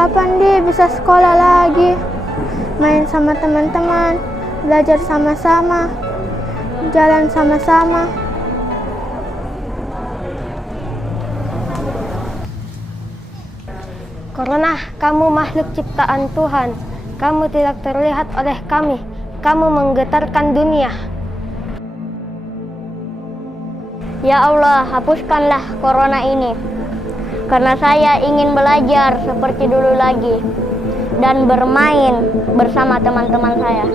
Kapan dia bisa sekolah lagi? Main sama teman-teman, belajar sama-sama, jalan sama-sama. Karena kamu makhluk ciptaan Tuhan, kamu tidak terlihat oleh kami, kamu menggetarkan dunia. Ya Allah, hapuskanlah corona ini. Karena saya ingin belajar seperti dulu lagi dan bermain bersama teman-teman saya.